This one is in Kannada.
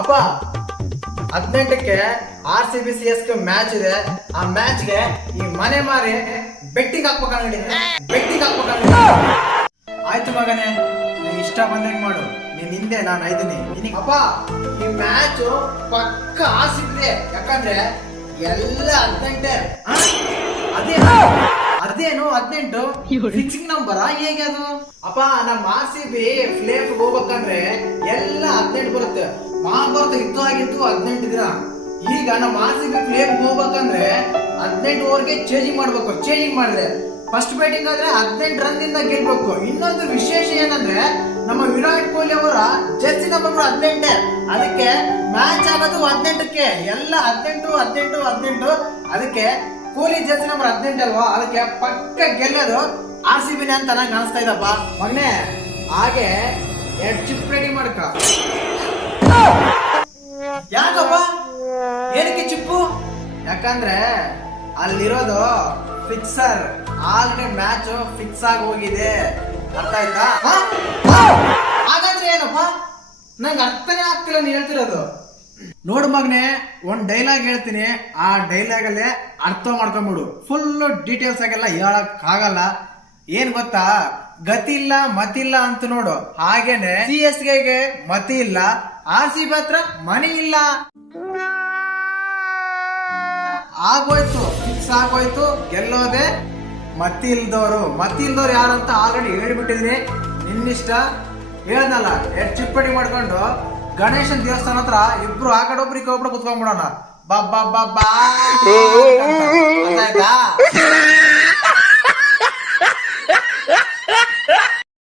ಅಪ್ಪ 18ಕ್ಕೆ RCB CSK ಮ್ಯಾಚ್ ಇದೆ. ಆ ಮ್ಯಾಚ್ಗೆ ಈ ಮನೆ ಮಾರಿ ಬೆಟ್ಟಿಂಗ್ ಹಾಕ್ಬೇಕಂಗಡಿ. ಆಯ್ತು ಮಗನೇ, ನೀನ್ ಇಷ್ಟ ಬಂದಂಗೆ ಮಾಡು. ನೀನ್ ಹಿಂದೆ ನಾನು ಐದನೇ. ಅಪ್ಪ ಈ ಮ್ಯಾಚ್ ಪಕ್ಕ RCB, ಯಾಕಂದ್ರೆ ಎಲ್ಲ 18. ಅದೇನು 18 ಫಿಕ್ಸಿಂಗ್ ನಂಬರ್ ಹೇಗೆ ಅದು? ಅಪ್ಪ ನಮ್ಮ RCB ಫ್ಲೇಫ್ ಹೋಗ್ಬೇಕಂದ್ರೆ ಎಲ್ಲ 18 ಬರುತ್ತೆ. ಮಹಾಭಾರತ ಯುದ್ಧ ಆಗಿತ್ತು 18 ದಿನ. ಈಗ ನಮ್ಮ RCB ಫ್ಲೇಫ್ ಹೋಗ್ಬೇಕಂದ್ರೆ 18 ಓವರ್ಗೆ ಚೇಂಜಿಂಗ್ ಮಾಡ್ಬೇಕು. ಚೇಂಜಿಂಗ್ ಮಾಡಿದ್ರೆ ಫಸ್ಟ್ ಬ್ಯಾಟಿಂಗ್ ಆದ್ರೆ 18 ರನ್ ಇಂದ ಗೆಲ್ಬೇಕು. ಇನ್ನೊಂದು ವಿಶೇಷ ಏನಂದ್ರೆ ನಮ್ಮ ವಿರಾಟ್ ಕೊಹ್ಲಿ ಅವರ ಜರ್ಸಿ ನಂಬರ್ 18. ಅದಕ್ಕೆ ಮ್ಯಾಚ್ ಆಗೋದು 18ಕ್ಕೆ. ಎಲ್ಲ 18. ಅದಕ್ಕೆ ಕೊಹ್ಲಿ ಜರ್ಸಿ ನಂಬರ್ 18 ಅಲ್ವಾ, ಅದಕ್ಕೆ ಪಕ್ಕ ಗೆಲ್ಲೋದು RCB ಅಂತ ನಂಗೆ ಅನಿಸ್ತಾ ಇದಪ್ಪ ಮಗನೇ. ಹಾಗೆ 2 ಚಿಪ್ ರೆಡಿ ಮಾಡ್ಕ. ಯಾಕಪ್ಪ, ಏನಕ್ಕೆ ಚಿಪ್ಪು? ಯಾಕಂದ್ರೆ ಅಲ್ಲಿರೋದು ಫಿಕ್ಸರ್. ಆಲ್ರೆಡಿ ಮ್ಯಾಚ್ ಫಿಕ್ಸ್ ಆಗಿ ಹೋಗಿದೆ, ಅರ್ಥ ಆಯ್ತಾ? ಹಾಗಾದ್ರೆ ಏನಪ್ಪ, ನಂಗೆ ಅರ್ಥನೇ ಆಗ್ತಿಲ್ಲ ನೀನ್ ಹೇಳ್ತಿರೋದು. ನೋಡು ಮಗನೆ, ಒಂದ್ ಡೈಲಾಗ್ ಹೇಳ್ತೀನಿ, ಆ ಡೈಲಾಗ್ ಅಲ್ಲೇ ಅರ್ಥ ಮಾಡ್ಕೊಂಡ್ಬಿಡು. ಫುಲ್ ಡೀಟೇಲ್ಸ್ ಆಗೆಲ್ಲ ಹೇಳಕ್ ಆಗಲ್ಲ. ಏನ್ ಗೊತ್ತಾ, ಗತಿ ಇಲ್ಲ ಮತಿಲ್ಲ ಅಂತ ನೋಡು. ಹಾಗೇನೆ CSKಗೆ ಮತಿ ಇಲ್ಲ, RCB ಹತ್ರ ಮನಿ ಇಲ್ಲ. ಆಗೋಯ್ತು, ಫಿಕ್ಸ್ ಆಗೋಯ್ತು, ಗೆಲ್ಲೋದೆ ಮತಿ ಇಲ್ದವ್ರು ಯಾರಂತ ಆಲ್ರೆಡಿ ಹೇಳ್ಬಿಟ್ಟಿದೀನಿ. ನಿನ್ನಿಷ್ಟ. ಹೇಳ್ದಲ್ಲ, 2 ಚಿಪ್ಪಡಿ ಮಾಡ್ಕೊಂಡು ಗಣೇಶನ್ ದೇವಸ್ಥಾನ ಹತ್ರ ಇಬ್ರು ಆ ಕಡೆ ಒಬ್ರು ಕುತ್ಕೊಂಡ್ಬಿಡೋಣ. ಬಾ